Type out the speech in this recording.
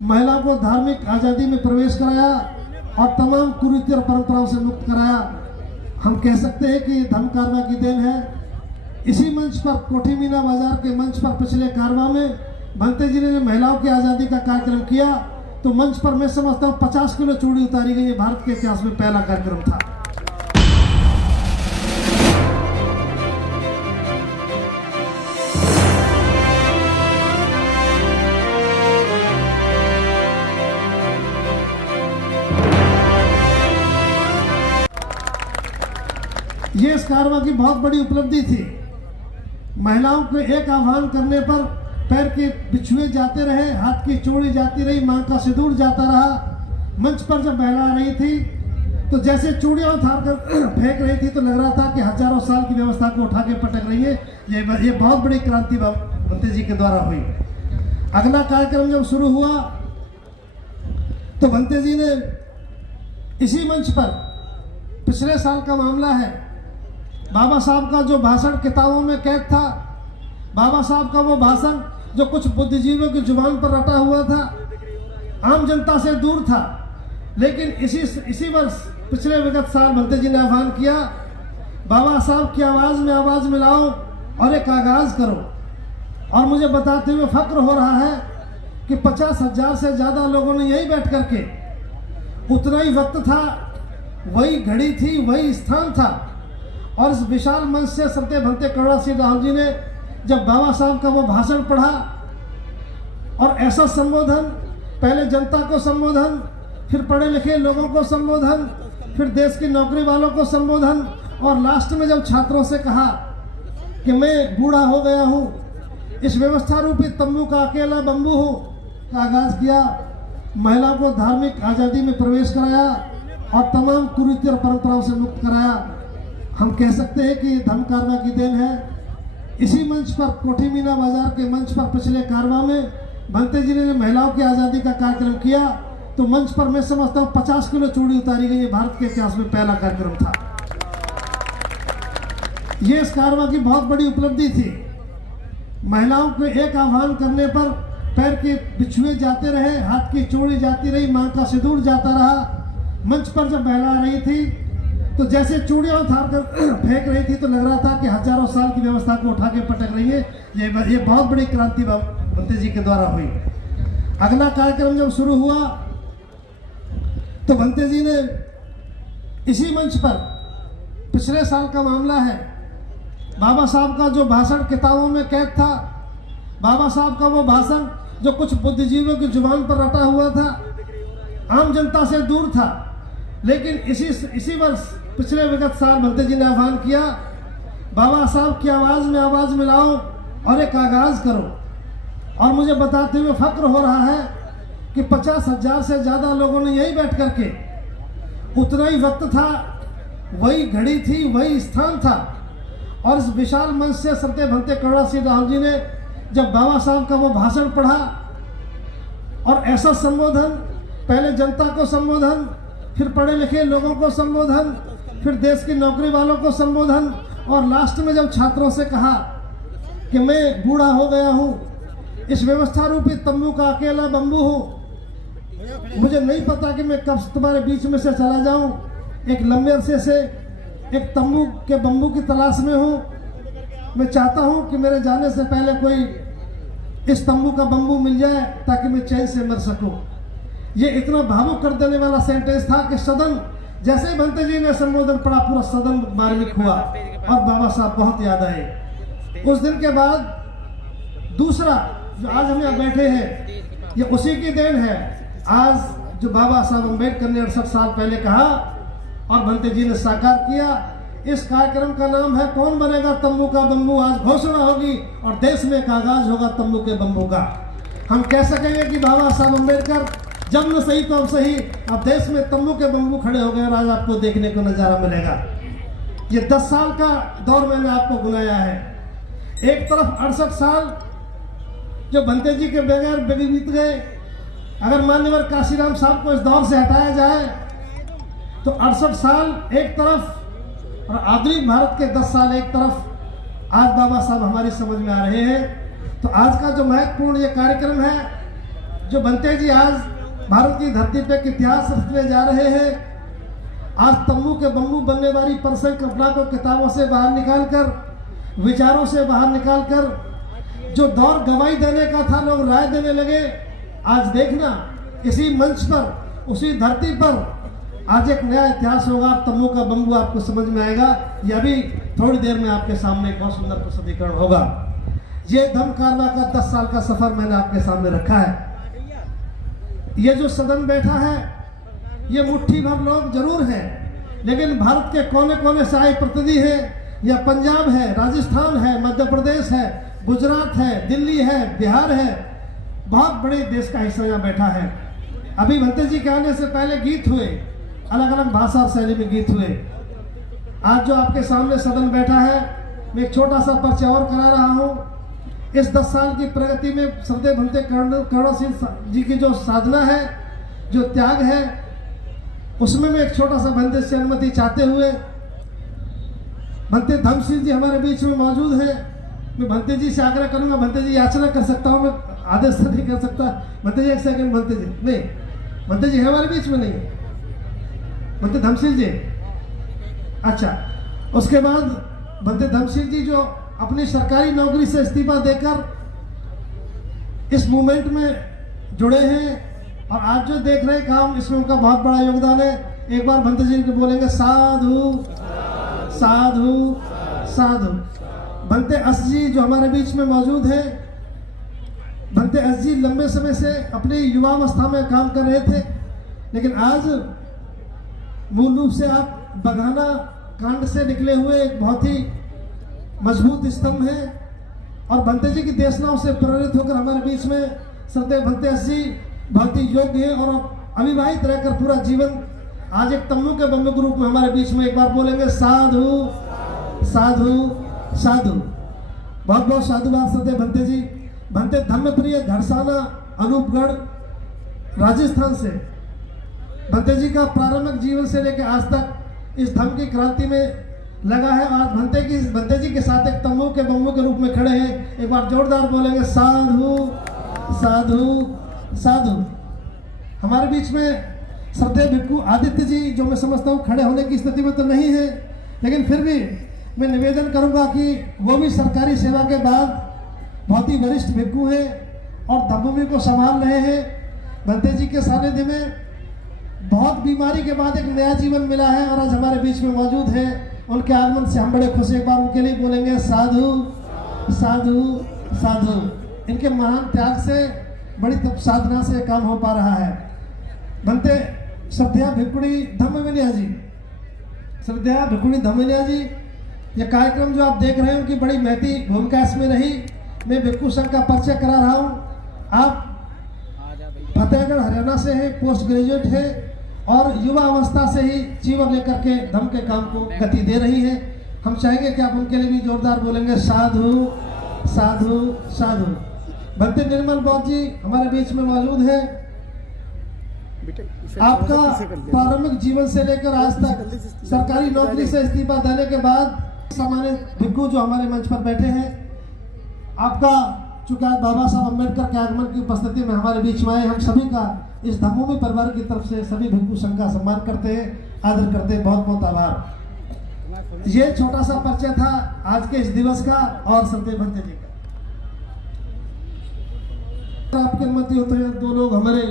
महिला को धार्मिक आज़ादी में प्रवेश कराया और तमाम कुरीति और परंपराओं से मुक्त कराया। हम कह सकते हैं कि धर्म कारवां की देन है। इसी मंच पर कोठी मीना बाजार के मंच पर पिछले कारवां में भंते जी ने महिलाओं की आज़ादी का कार्यक्रम किया, तो मंच पर मैं समझता हूँ 50 किलो चूड़ी उतारी गई। ये भारत के इतिहास में पहला कार्यक्रम था। ये इस कारवां की बहुत बड़ी उपलब्धि थी। महिलाओं को एक आह्वान करने पर पैर के बिछुए जाते रहे, हाथ की चूड़ी जाती रही, मां का सिंदूर जाता रहा। मंच पर जब बहला रही थी तो जैसे चूड़ियां उठार कर फेंक रही थी तो लग रहा था कि हजारों साल की व्यवस्था को उठा के पटक रही है। ये बहुत बड़ी क्रांति भंते जी के द्वारा हुई। अगला कार्यक्रम जब शुरू हुआ तो भंते जी ने इसी मंच पर, पिछले साल का मामला है, बाबा साहब का जो भाषण किताबों में कैद था, बाबा साहब का वो भाषण जो कुछ बुद्धिजीवियों की जुबान पर रटा हुआ था, आम जनता से दूर था, लेकिन इसी वर्ष पिछले विगत साल भंते जी ने आह्वान किया, बाबा साहब की आवाज़ में आवाज़ मिलाओ और एक आगाज़ करो। और मुझे बताते हुए फक्र हो रहा है कि 50,000 से ज़्यादा लोगों ने यही बैठ करके, उतना ही वक्त था, वही घड़ी थी, वही स्थान था, और इस विशाल मंच से सत्य भंते करुणा सिंह राहुल जी ने जब बाबा साहब का वो भाषण पढ़ा और ऐसा संबोधन, पहले जनता को संबोधन, फिर पढ़े लिखे लोगों को संबोधन, फिर देश की नौकरी वालों को संबोधन, और लास्ट में जब छात्रों से कहा कि मैं बूढ़ा हो गया हूँ, इस व्यवस्था रूपी तंबू का अकेला बंबू हूँ, का आगाज किया। महिला को धार्मिक आज़ादी में प्रवेश कराया और तमाम कुरीति और परंपराओं से मुक्त कराया। हम कह सकते हैं कि धर्म कारवां की देन है। इसी मंच पर, कोठी मीना बाजार के मंच पर पिछले कारवां में भंते जी ने महिलाओं की आज़ादी का कार्यक्रम किया, तो मंच पर मैं समझता हूँ 50 किलो चूड़ी उतारी गई। ये भारत के इतिहास में पहला कार्यक्रम था। ये इस कारवां की बहुत बड़ी उपलब्धि थी। महिलाओं को एक आह्वान करने पर पैर के बिछुए जाते रहे, हाथ की चूड़ी जाती रही, मां का सिंदूर जाता रहा। मंच पर जब बहला रही थी तो जैसे चूड़ियां उठार कर फेंक रही थी तो लग रहा था कि हजारों साल की व्यवस्था को उठा के पटक रही है। ये बहुत बड़ी क्रांति भंते जी के द्वारा हुई। अगला कार्यक्रम जब शुरू हुआ तो भंते जी ने इसी मंच पर, पिछले साल का मामला है, बाबा साहब का जो भाषण किताबों में कैद था, बाबा साहब का वो भाषण जो कुछ बुद्धिजीवियों की जुबान पर रटा हुआ था, आम जनता से दूर था, लेकिन इसी वर्ष पिछले विगत साल भंते जी ने आह्वान किया, बाबा साहब की आवाज़ में आवाज़ मिलाओ और एक आगाज़ करो। और मुझे बताते हुए फक्र हो रहा है कि 50,000 से ज़्यादा लोगों ने यही बैठ करके, उतना ही वक्त था, वही घड़ी थी, वही स्थान था, और इस विशाल मंच से सत्य भंते करुणा सिंह राहुल जी ने जब बाबा साहब का वो भाषण पढ़ा और ऐसा संबोधन, पहले जनता को संबोधन, फिर पढ़े लिखे लोगों को संबोधन, फिर देश की नौकरी वालों को संबोधन, और लास्ट में जब छात्रों से कहा कि मैं बूढ़ा हो गया हूँ, इस व्यवस्था रूपी तंबू का अकेला बंबू हूँ, मुझे नहीं पता कि मैं कब तुम्हारे बीच में से चला जाऊँ। एक लंबे अरसे से एक तंबू के बंबू की तलाश में हूँ। मैं चाहता हूँ कि मेरे जाने से पहले कोई इस तंबू का बंबू मिल जाए ताकि मैं चैन से मर सकूँ। ये इतना भावुक कर देने वाला सेंटेंस था कि सदन, जैसे ही भंते जी ने संबोधन पढ़ा, पूरा सदन मार्मिक हुआ और बाबा साहब बहुत याद आए। उस दिन के बाद दूसरा जो आज हम यहाँ बैठे हैं, ये उसी की देन है। आज जो बाबा साहब अम्बेडकर ने 68 साल पहले कहा और भंते जी ने साकार किया, इस कार्यक्रम का नाम है कौन बनेगा तंबू का बंबू। आज घोषणा होगी और देश में एक आगाज होगा तंबू के बंबू का। हम कह सकेंगे कि बाबा साहब अम्बेडकर जब न सही तो अब सही, अब देश में तंबू के बंबू खड़े हो गए और आज आपको देखने को नजारा मिलेगा। ये 10 साल का दौर मैंने आपको बुलाया है। एक तरफ 68 साल जो भंते जी के बगैर बीत गए, अगर मान्यवर काशीराम साहब को इस दौर से हटाया जाए तो 68 साल एक तरफ और आधुनिक भारत के 10 साल एक तरफ, आज बाबा साहब हमारी समझ में आ रहे हैं। तो आज का जो महत्वपूर्ण ये कार्यक्रम है, जो बनते जी आज भारत की धरती पे इतिहास रचने जा रहे हैं। आज तम्बू के बम्बू बनने वाली परसंग कल्पना को किताबों से बाहर निकालकर, विचारों से बाहर निकालकर जो दौर गवाही देने का था लोग राय देने लगे। आज देखना इसी मंच पर, उसी धरती पर आज एक नया इतिहास होगा। तम्बू का बम्बू आपको समझ में आएगा। यह भी थोड़ी देर में आपके सामने एक बहुत सुंदर प्रस्तुतिकरण होगा। ये धम कारवा का 10 साल का सफर मैंने आपके सामने रखा है। ये जो सदन बैठा है, ये मुट्ठी भर लोग जरूर हैं, लेकिन भारत के कोने कोने से आए प्रतिनिधि है। या पंजाब है, राजस्थान है, मध्य प्रदेश है, गुजरात है, दिल्ली है, बिहार है, बहुत बड़े देश का हिस्सा यहाँ बैठा है। अभी भंते जी के आने से पहले गीत हुए, अलग अलग भाषा और शैली में गीत हुए। आज जो आपके सामने सदन बैठा है, मैं एक छोटा सा परिचय और करा रहा हूँ। इस 10 साल की प्रगति में श्रद्धेय भंते कर्ण सिंह जी की जो साधना है, जो त्याग है, उसमें मैं एक छोटा सा भंते से अनुमति चाहते हुए, भंते धम सिंह जी हमारे बीच में मौजूद हैं। मैं भंते जी से आग्रह करूंगा, भंते जी याचना कर सकता हूं, मैं आदेश तो नहीं कर सकता। भंते जी एक सेकंड, भंते जी नहीं, भंते जी है हमारे बीच में नहीं है, भंते धम सिंह जी। अच्छा, उसके बाद भंते धम सिंह जी जो अपनी सरकारी नौकरी से इस्तीफा देकर इस मूवमेंट में जुड़े हैं और आज जो देख रहे हैं काम, इसमें उनका बहुत बड़ा योगदान है। एक बार भंते जी को बोलेंगे साधु साधु साधु। भंते अस जी जो हमारे बीच में मौजूद है, भंते अस जी लंबे समय से अपनी युवावस्था में काम कर रहे थे, लेकिन आज मूल रूप से आप बघाना कांड से निकले हुए एक बहुत ही मजबूत स्तंभ है। और भंते जी की देशनाओं से प्रेरित होकर हमारे बीच में श्रद्धेय भंते अस जी बहुत ही योग्य है और अविवाहित रहकर पूरा जीवन आज एक तम्बू के बम्बू के रूप में हमारे बीच में। एक बार बोलेंगे साधु साधु साधु। बहुत बहुत साधुवाद श्रद्धेय भंते जी। भंते धम्मप्रिय घरसाना अनूपगढ़ राजस्थान से भंते जी का प्रारंभिक जीवन से लेकर आज तक इस धम्म की क्रांति में लगा है। आज भंते जी के साथ एक तम्बू के बम्बू के रूप में खड़े हैं। एक बार जोरदार बोलेंगे साधु साधु साधु। हमारे बीच में श्रद्धेय भिक्खु आदित्य जी, जो मैं समझता हूँ खड़े होने की स्थिति में तो नहीं है, लेकिन फिर भी मैं निवेदन करूंगा कि वो भी सरकारी सेवा के बाद बहुत ही वरिष्ठ भिक्खु हैं और धम्मभूमि को संभाल रहे हैं। भंते जी के सानिध्य में बहुत बीमारी के बाद एक नया जीवन मिला है और आज हमारे बीच में मौजूद है। उनके आगमन से हम बड़े खुश। एक बार उनके लिए बोलेंगे साधु साधु साधु। इनके महान त्याग से, बड़ी तप साधना से काम हो पा रहा है। भंते श्रद्धेय भिक्खुणी धम्मविनय जी, श्रद्धेय भिक्खुणी धम्मविनय जी, ये कार्यक्रम जो आप देख रहे हैं उनकी बड़ी महती भूमिका इसमें रही। मैं भिक्खु संघ का परिचय करा रहा हूँ। आप फतेहगढ़ हरियाणा से हैं, पोस्ट ग्रेजुएट है और युवा अवस्था से ही जीवन लेकर के धम्म के काम को गति दे रही है। हम चाहेंगे कि आप उनके लिए भी जोरदार बोलेंगे साधु साधु साधु। भंते निर्मल बौद्ध जी हमारे बीच में मौजूद है। आपका प्रारंभिक जीवन से लेकर आज तक सरकारी नौकरी से इस्तीफा देने के बाद सामान्य भिक्खु जो हमारे मंच पर बैठे हैं, आपका चूंकि आज बाबा साहब अम्बेडकर के आगमन की उपस्थिति में हमारे बीच में आए, हम सभी का इस धम्मभूमि परिवार की तरफ से सभी भिक्खु संघ का सम्मान करते हैं, आदर करते हैं। बहुत बहुत आभार। ये छोटा सा परिचय था आज के इस दिवस का और श्रद्धेय भंते जी का। आपकी अनुमति हो तो दो लोग हमारे